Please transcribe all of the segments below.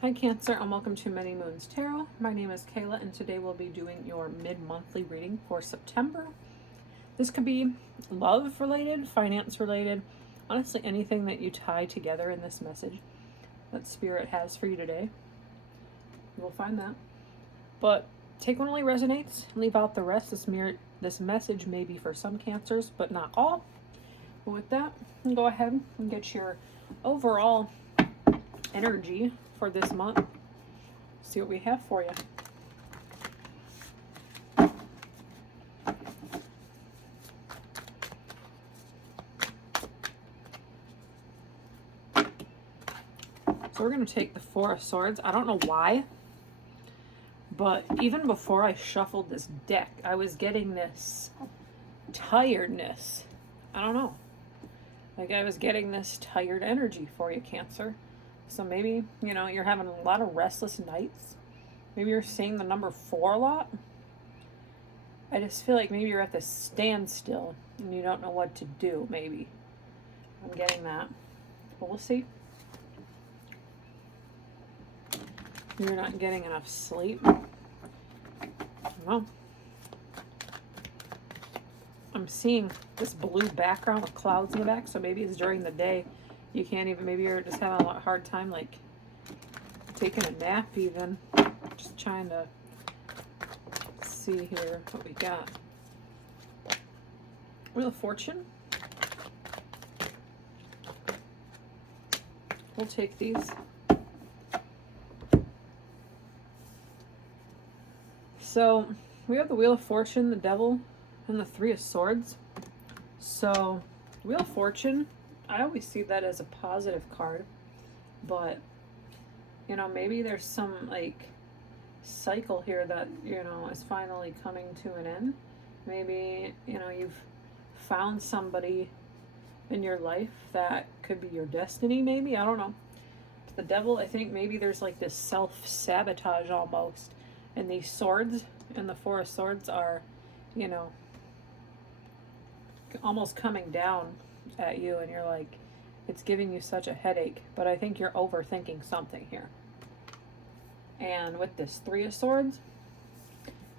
Hi Cancer, and welcome to Many Moons Tarot. My name is Kayla, and today we'll be doing your mid-monthly reading for September. This could be love related, finance related, honestly anything that you tie together in this message that Spirit has for you today. You'll find that. But take what only resonates, leave out the rest. This message may be for some Cancers, but not all. But with that, go ahead and get your overall energy for this month. See what we have for you. So we're going to take the Four of Swords. I don't know why, but even before I shuffled this deck, I was getting this tiredness. I don't know. Like I was getting this tired energy for you, Cancer. So maybe, you're having a lot of restless nights. Maybe you're seeing the number 4 a lot. I just feel like maybe you're at this standstill and you don't know what to do, maybe. I'm getting that. But we'll see. You're not getting enough sleep. I don't know. I'm seeing this blue background with clouds in the back, so maybe it's during the day. You can't even, maybe you're just having a hard time, like, taking a nap even. Just trying to see here what we got. Wheel of Fortune. We'll take these. So, we have the Wheel of Fortune, the Devil, and the Three of Swords. So, Wheel of Fortune, I always see that as a positive card, but maybe there's some like cycle here that is finally coming to an end. Maybe you've found somebody in your life that could be your destiny. Maybe, I don't know. The Devil, I think maybe there's like this self-sabotage almost, and these swords and the Four of Swords are almost coming down at you, and you're like, it's giving you such a headache. But I think you're overthinking something here. And with this Three of Swords,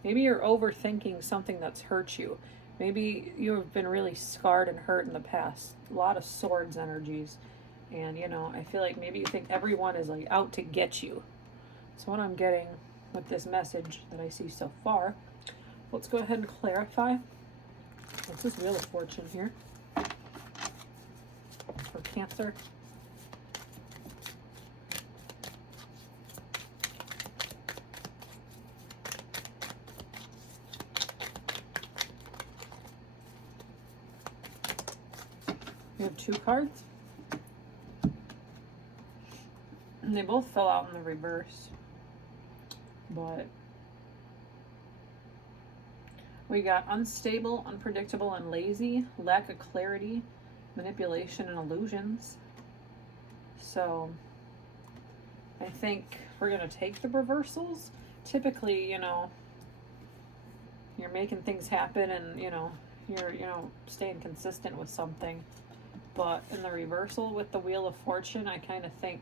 maybe you're overthinking something that's hurt you. Maybe you've been really scarred and hurt in the past. A lot of swords energies. And I feel like maybe you think everyone is like out to get you. So what I'm getting with this message that I see so far, let's go ahead and clarify. What's this Wheel of Fortune here for Cancer? We have 2 cards. And they both fell out in the reverse. But we got unstable, unpredictable, and lazy, lack of clarity, manipulation, and illusions. So I think we're going to take the reversals. Typically, you're making things happen and, you're, staying consistent with something. But in the reversal with the Wheel of Fortune, I kind of think,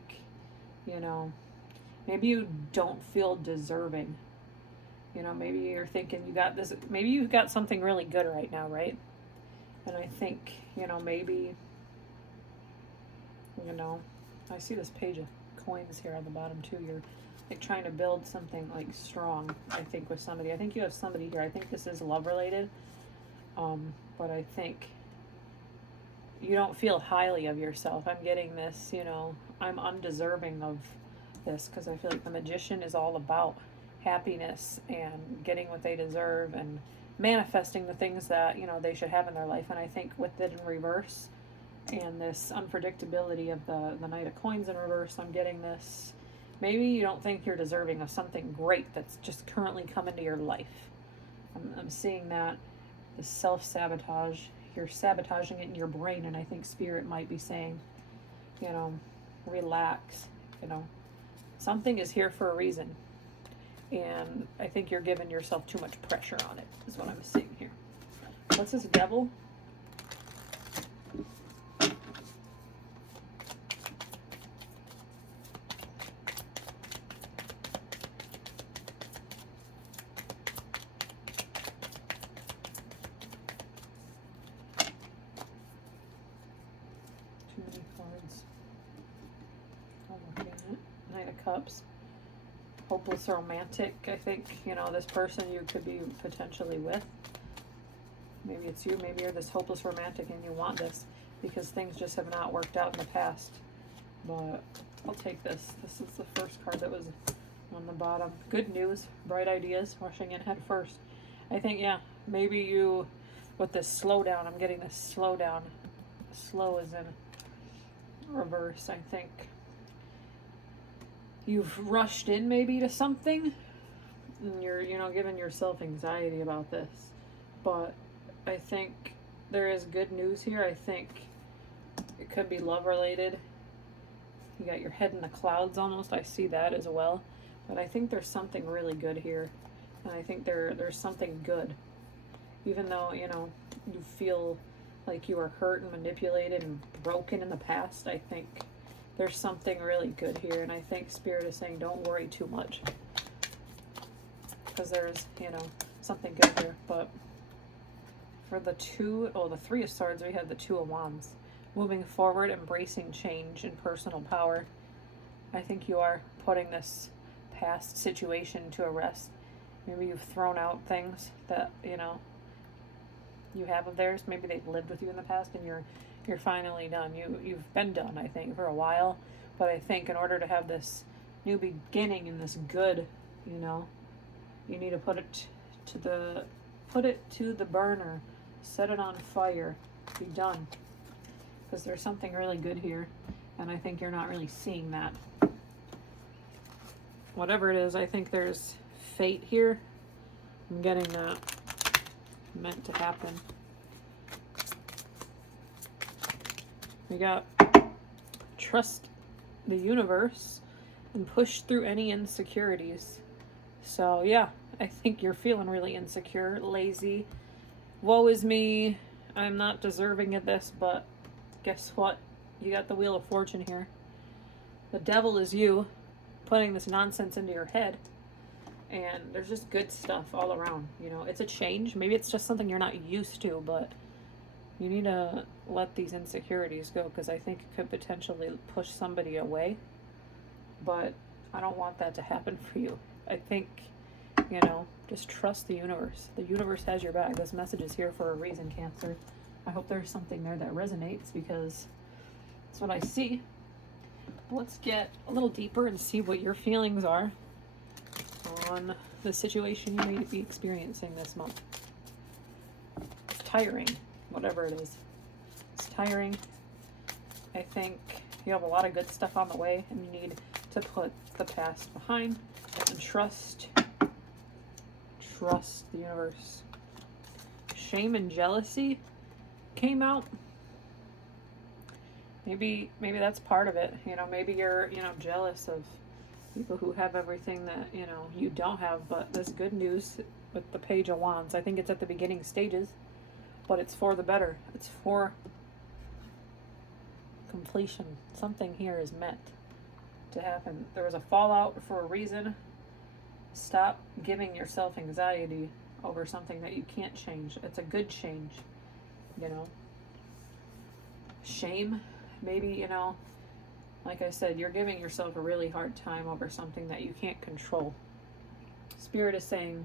maybe you don't feel deserving. Maybe you're thinking you got this, maybe you've got something really good right now, right? And I think, maybe, I see this Page of Coins here on the bottom too. You're like trying to build something like strong, I think, with somebody. I think you have somebody here. I think this is love related. But I think you don't feel highly of yourself. I'm getting this, I'm undeserving of this, because I feel like the Magician is all about happiness and getting what they deserve and manifesting the things that they should have in their life. And I think with it in reverse and this unpredictability of the Knight of Coins in reverse, I'm getting this, maybe you don't think you're deserving of something great that's just currently come into your life. I'm seeing that the self-sabotage, you're sabotaging it in your brain, and I think Spirit might be saying, relax, something is here for a reason. And I think you're giving yourself too much pressure on it, is what I'm seeing here. What's this Devil? Knight of Cups. Hopeless romantic, I think, you know, this person you could be potentially with. Maybe it's you, maybe you're this hopeless romantic and you want this because things just have not worked out in the past. But I'll take this. This is the first card that was on the bottom. Good news, bright ideas, rushing in head first. I think, yeah, maybe you, with this slowdown, I'm getting this slowdown. Slow is in reverse, I think. You've rushed in maybe to something and you're, you know, giving yourself anxiety about this. But I think there is good news here. I think it could be love related. You got your head in the clouds almost. I see that as well. But I think there's something really good here. And I think there's something good. Even though, you know, you feel like you were hurt and manipulated and broken in the past, I think there's something really good here. And I think Spirit is saying don't worry too much. Because there's, you know, something good here. But for the Three of Swords, we have the Two of Wands. Moving forward, embracing change and personal power. I think you are putting this past situation to a rest. Maybe you've thrown out things that, you know, you have of theirs. Maybe they've lived with you in the past and you're finally done. You've been done, I think, for a while. But I think in order to have this new beginning and this good, you know, you need to put it to the burner. Set it on fire. Be done. Because there's something really good here. And I think you're not really seeing that. Whatever it is, I think there's fate here. I'm getting that meant to happen. We got trust the universe and push through any insecurities. So yeah, I think you're feeling really insecure, lazy. Woe is me. I'm not deserving of this, but guess what? You got the Wheel of Fortune here. The devil is you putting this nonsense into your head. And there's just good stuff all around. You know, it's a change. Maybe it's just something you're not used to, but you need to let these insecurities go because I think it could potentially push somebody away. But I don't want that to happen for you. I think, you know, just trust the universe. The universe has your back. This message is here for a reason, Cancer. I hope there's something there that resonates because that's what I see. Let's get a little deeper and see what your feelings are on the situation you may be experiencing this month. It's tiring, whatever it is. It's tiring. I think you have a lot of good stuff on the way and you need to put the past behind and trust the universe. Shame and jealousy came out. Maybe that's part of it. You know, maybe you're, you know, jealous of people who have everything that, you know, you don't have. But this good news with the Page of Wands, I think it's at the beginning stages, but it's for the better. It's for completion. Something here is meant to happen. There was a fallout for a reason. Stop giving yourself anxiety over something that you can't change. It's a good change, you know. Shame, maybe, you know, like I said, you're giving yourself a really hard time over something that you can't control. Spirit is saying,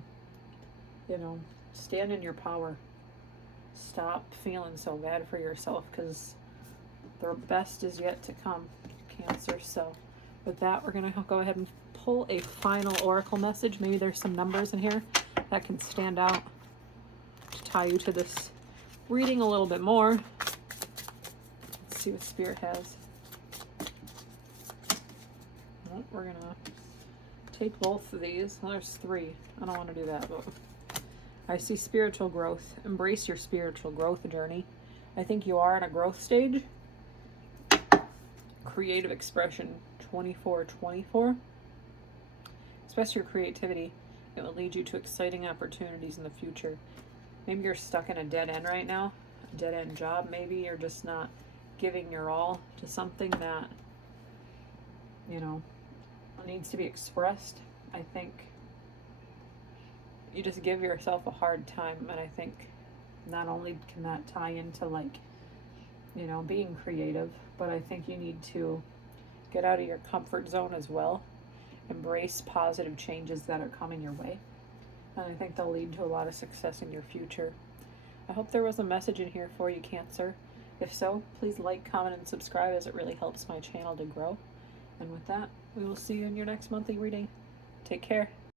you know, stand in your power. Stop feeling so bad for yourself because the best is yet to come, Cancer. So with that, we're going to go ahead and pull a final oracle message. Maybe there's some numbers in here that can stand out to tie you to this reading a little bit more. Let's see what Spirit has. Well, we're going to take both of these. Well, there's 3. I don't want to do that, but I see spiritual growth. Embrace your spiritual growth journey. I think you are in a growth stage. Creative expression 24/24. Express your creativity. It will lead you to exciting opportunities in the future. Maybe you're stuck in a dead end right now, a dead end job. Maybe you're just not giving your all to something that, you know, needs to be expressed. I think you just give yourself a hard time, and I think not only can that tie into, like, you know, being creative, but I think you need to Get out of your comfort zone as well. Embrace positive changes that are coming your way. And I think they'll lead to a lot of success in your future. I hope there was a message in here for you, Cancer. If so, please like, comment, and subscribe, as it really helps my channel to grow. And with that, we will see you in your next monthly reading. Take care.